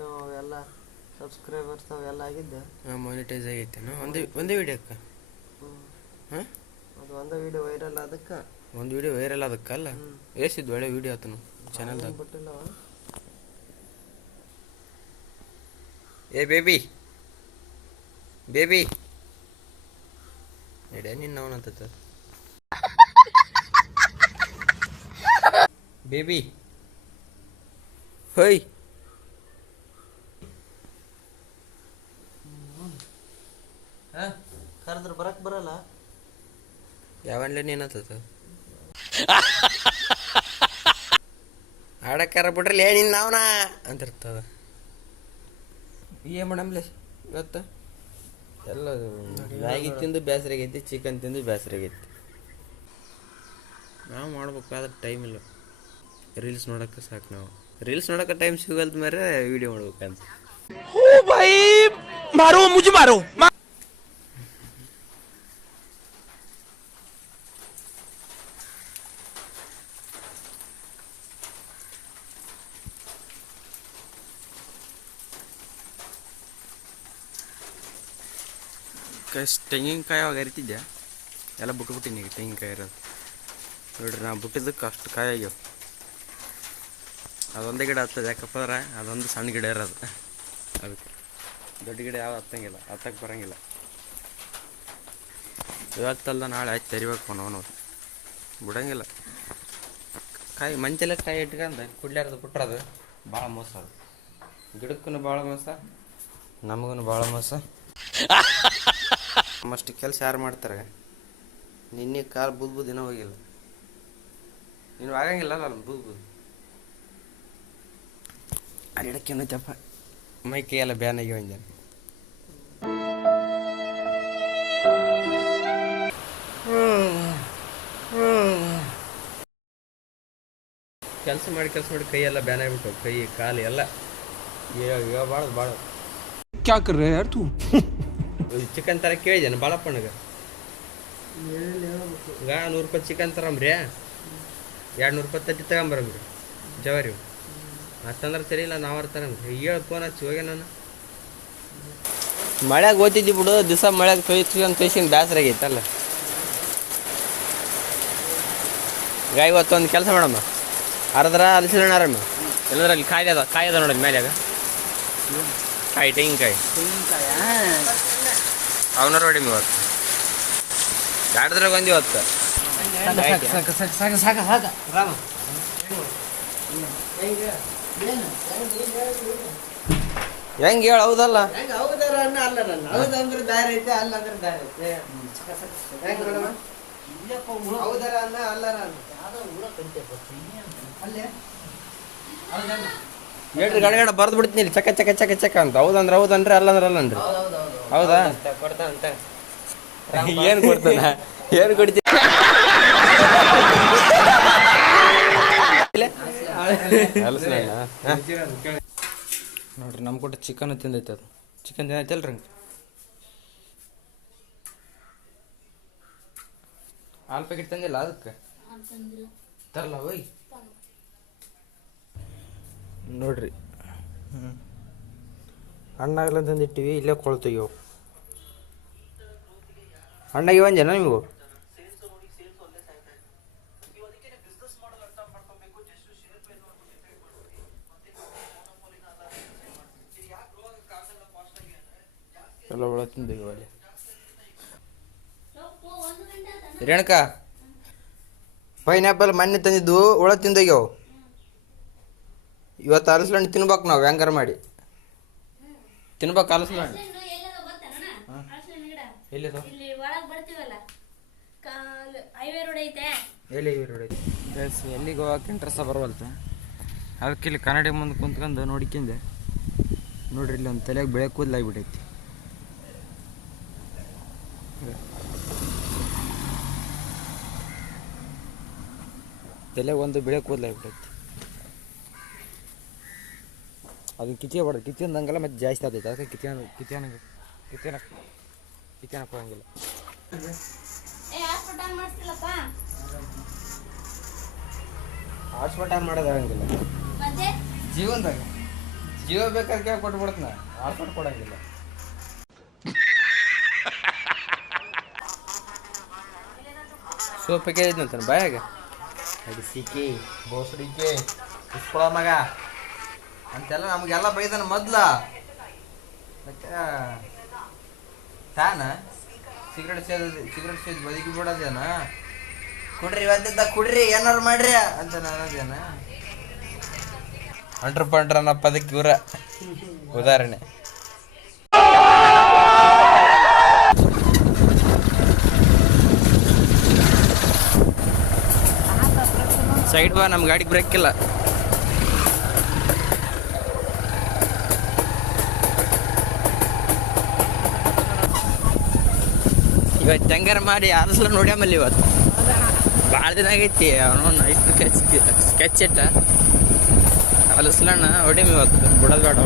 Income ಅವೆಲ್ಲ subscribers ಅವೆಲ್ಲ ಆಗಿದ್ದೆ. ಮಾನಿಟೈಸ್ ಆಗೈತೆ ಒಂದೇ ವಿಡಿಯೋಕ್ಕೆ. ಹಾಂ, ಅದು ಒಂದೇ ವಿಡಿಯೋ ವೈರಲ್ ಅದಕ್ಕೆ. ಒಂದು ವಿಡಿಯೋ ವೈರಲ್ ಅದಕ್ಕಲ್ಲ, ಎಷ್ಟಿದ್ದು ಒಳ್ಳೆ ವಿಡಿಯೋ ಆತನು ಚಾನಲ್ದಾಗ. ಬಿಟ್ಟಿಲ್ಲವ. ಏ ಬೇಬಿ ಬೇಬಿ ಎಡೆ ನಿನ್ನ ಅವನಂತ ಬೇಬಿ ಹೊಯ್ ಕರೆದ್ರೆ ಬರಕ್ ಬರಲ್ಲ. ಯಾವನ್ಲೇ ನೀನತ್ತ ಆಡಕ್ಕಾರ ಬಿಟ್ರಲ್ಲ ನಿನ್ನ ಅವನ ಅಂತಿರ್ತದ. ಏನು ಮಾಡಮ್ಲೆ ಇವತ್ತು ಎಲ್ಲ ಮ್ಯಾಗಿ ತಿಂದು ಬೇಸರಾಗೈತಿ, ಚಿಕನ್ ತಿಂದು ಬೇಸರಾಗೈತಿ. ನಾವು ಮಾಡ್ಬೇಕಾದ್ರೆ ಟೈಮ್ ಇಲ್ಲ. ರೀಲ್ಸ್ ನೋಡೋಕ್ಕೆ ಸಾಕು. ನಾವು ರೀಲ್ಸ್ ನೋಡೋಕೆ ಟೈಮ್ ಸಿಗಲ್ದ ಮೇಲೆ ವಿಡಿಯೋ ಮಾಡ್ಬೇಕಂತ. ಮಾರೋ ಮುಜೆ ಮಾರೋ. ತೆಂಗಿನಕಾಯಿ ಅವಾಗ ಅರಿತಿದ್ದೆ, ಎಲ್ಲ ಬಿಟ್ಬಿಟ್ಟಿನಿ. ತೆಂಗಿನಕಾಯಿ ಇರೋದು ನೋಡ್ರಿ, ನಾವು ಬಿಟ್ಟಿದ್ದಕ್ಕೆ ಅಷ್ಟು ಕಾಯಿ ಆಗ್ಯಾವ. ಅದೊಂದೇ ಗಿಡ ಹತ್ತದ, ಯಾಕಪ್ಪ ಅಂದ್ರೆ ಅದೊಂದು ಸಣ್ಣ ಗಿಡ ಇರೋದು. ಅದಕ್ಕೆ ದೊಡ್ಡ ಗಿಡ ಯಾವ ಹತ್ತಂಗಿಲ್ಲ, ಹತ್ತಕ್ಕೆ ಬರೋಂಗಿಲ್ಲ. ಇವತ್ತಲ್ಲ ನಾಳೆ ಆಯ್ತು ತೆರಿಬೇಕು ನಾವು ಬಿಡೋಂಗಿಲ್ಲ. ಕಾಯಿ ಮಂಚೆಲ್ಲ ಕಾಯಿ ಇಟ್ಕೊಂಡು ಕುಡ್ಲಾರದು ಬಿಟ್ರದು ಭಾಳ ಮೋಸ. ಅದು ಗಿಡಕ್ಕೂ ಭಾಳ ಮೋಸ, ನಮಗೂ ಭಾಳ ಮೋಸ. ನಮ್ಮಷ್ಟು ಕೆಲಸ ಯಾರು ಮಾಡ್ತಾರೆ? ನಿನ್ನೆ ಕಾಲು ಬುದ್ಬು ದಿನ ಹೋಗಿಲ್ಲ. ನೀನು ಆಗಂಗಿಲ್ಲ ಅಲ್ಲ ಬುದ್ಬು ಅಡಿಡಕ್ಕೆ ಏನೈತಪ್ಪ, ಮೈ ಕೈಯೆಲ್ಲ ಬ್ಯಾನಾಗಿ ಬಂದೇನೆ. ಕೆಲಸ ಮಾಡಿ ಕೈಯೆಲ್ಲ ಬ್ಯಾನಾಗ್ಬಿಟ್ಟು, ಕೈ ಕಾಲು ಎಲ್ಲ ಹೇಳ್ಬಾರ್ದು ಭಾಳ. क्या कर रहे हैं यार तू? ಚಿಕನ್ ಥರ ಕೇಳಿದ್ದೇನೆ ಬಾಳಪ್ಪನಿಗೆ. ಈಗ 100 ರೂಪಾಯಿ ಚಿಕನ್ ತರಂಬ್ರಿ, 200 ರೂಪಾಯಿ ತಟ್ಟಿ ತಗೊಂಬರಂಬ್ರಿ ಜವಾರಿ. ಅಷ್ಟಂದ್ರೆ ಸರಿ ಇಲ್ಲ, ನಾವು ತರಂಬ್ರಿ. ಹೇಳಿ ಫೋನ್ ಹಚ್ಚಿ ಹೋಗಿ ನಾನು ಮಳ್ಯಾಗ ಓದ್ತಿದ್ದಿ ಬಿಡು. ದಿವಸ ಮಳ್ಯಾಗ ತೊಯ್ಸಿಂದ ಬೇಸರ ಆಗೈತಲ್ಲ. ಈಗ ಇವತ್ತೊಂದು ಕೆಲಸ ಮಾಡಮ್ಮ, ಅರ್ಧರ ಅಲಸಿನ ಆರಾಮ ಎಲ್ಲದ್ರ ಅಲ್ಲಿ ಕಾಯ್ದ ನೋಡೋದು ಮೇಲ್ಯಾಗ ಕಾಯಿ ತೆಂಗಿನಕಾಯಿ ಅವನಾರ ಹೊಡಿ ಇವತ್ತು 2 ಬಂದು ಇವತ್ತು. ಹೆಂಗೆ ಹೇಳ? ಹೌದಲ್ಲ, ಹೌದಂದ್ರೆ ದಾರಿ ಐತೆ, ಅಲ್ಲಂದ್ರೆ ದಾರಿ ಐತೆ. ಹೌದರ ಅನ್ನ ಅಲ್ಲರ ಹೇಳ್ರಿ, ಗಡಗಡ ಬರ್ದು ಬಿಡ್ತೀನಿ ಚಕ ಚಕ ಚಕ ಚಕ ಅಂತ. ಹೌದಂದ್ರೆ ಹೌದನ್ರಿ, ಅಲ್ಲಂದ್ರೆ ಅಲ್ಲನ್ರಿ. ಹೌದಾ? ಕೊಡ್ತಾನಂತ. ಏನು ಕೊಡ್ತಾನ? ಏನು ಕೊಡ್ತೀನಿ? ನೋಡ್ರಿ, ನಮ್ಮ ಕೊಟ್ಟು ಚಿಕನ್ ತಿಂದೈತೆ. ಅದು ಚಿಕನ್ ತಿಂದೈತಲ್ರಿ. ಹಾಲು ಪ್ಯಾಕೆಟ್ ತಂದಿಲ್ಲ ಅದಕ್ಕೆ ತರಲ್ಲ ಹೋಯ್. ನೋಡ್ರಿ, ಹಣ್ಣಾಗಲ್ಲ ತಂದಿಟ್ಟಿವಿ, ಇಲ್ಲೇ ಕೊಳ್ತೀವಿ. ಹಣ್ಣಾಗಿ ಒಂದೇನ ನಿಮಗೂ? ಎಲ್ಲ ಒಳ ತಿಂದಿವಿ ಅಲ್ಲಿ. ರೇಣುಕ, ಪೈನಾಪಲ್ ಮೊನ್ನೆ ತಂದಿದ್ದು ಒಳ ತಿಂದೋಗ್ಯಾವ. ಇವತ್ತು ಅಲಸಲಣ್ಣು ತಿನ್ಬೇಕು, ನಾವು ಹೆಂಗಾರ ಮಾಡಿ ತಿನ್ಬೇಕು ಅಲಸಲಣ್ಣು. ಎಲ್ಲಿಗೆ ಹೋಗಕ್ಕೆ ಇಂಟ್ರೆಸ್ಟ್ ಬರವಲ್ತ. ಅದಕ್ಕೆ ಇಲ್ಲಿ ಕನ್ನಡಿ ಮುಂದೆ ಕುಂತ್ಕೊಂಡು ನೋಡ್ಕೊಂಡೆ. ನೋಡ್ರಿ, ಇಲ್ಲಿ ಒಂದು ತಲೆಗೆ ಬೆಳೆ ಕೂದಲಾಗ್ಬಿಟ್ಟೈತಿ. ತಲೆಗೆ ಒಂದು ಬೆಳೆ ಕೂದಲಾಗ್ಬಿಟ್ಟೈತಿ. ಅದನ್ನ ಕಿತ್ಕೊಬಾರ್ದು, ಕಿತ್ಕೊಂಡಂಗೆಲ್ಲ ಮತ್ತೆ ಜಾಸ್ತಿ ಆಗ್ತೈತೆ. ಅದಕ್ಕೆ ಕಿತ್ಕೊಳಕ್ಕೆ ಹೋಗಂಗಿಲ್ಲ. ಹಾಟ್ಸ್ಪಾಟ್ ಆನ್ ಮಾಡೋದು ಆಗಂಗಿಲ್ಲ ಜೀವನದಾಗ. ಜೀವ ಬೇಕಾದ್ರೆ ಕೇಳಿ ಕೊಟ್ಬಿಡ್ತನ ಆಡ್ಕೊಂಡು ಕೊಡಂಗಿಲ್ಲ. ಸೋಪ್ ಕೇಳಿದ್ನಂತಾನೆ ಬಾಯಾಗ ಅಡಿಸಿಕೆ ಬೋಸಡಿಕೆ ಇಸ್ಕೊಳ ಮಗ ಅಂತೆಲ್ಲ ನಮಗೆಲ್ಲ ಬೈದಾನ ಮೊದ್ಲ. ಮತ್ತೆ ತಾನ ಸಿಗರೇಟ್ ಸೇದ್ ಬದುಕಿ ಬಿಡೋದೇನ, ಕುಡ್ರಿ ಇವತ್ತಿದ್ದ ಕುಡ್ರಿ ಏನಾರು ಮಾಡ್ರಿ ಅಂತ ಅನ್ನೋದೇನ. ಅಂಟ್ರ ಪಂಟ್ರ ಅನ್ನೋ ಪದಕ್ಕೆ ಇವರ ಉದಾಹರಣೆ. ಸೈಡ್ ಬಾ, ನಮ್ಮ ಗಾಡಿಗೆ ಬ್ರೇಕ್ ಇಲ್ಲ. ಇವತ್ತು ಹೆಂಗಾರ ಮಾಡಿ ಆರಿಸ್ಲ ನೋಡ್ಯಾಮಲ್ಲಿ ಇವತ್ತು ಭಾಳ ದಿನ ಆಗೈತಿ. ಅವನು ನೈಟ್ ಸ್ಕೆಚ್ ಇಟ್ಟ ಆಲಿಸ್ಲಣ್ಣ ಹೊಡಿಮ್ ಇವತ್ತು ಬಿಡೋದು ಬೇಡ.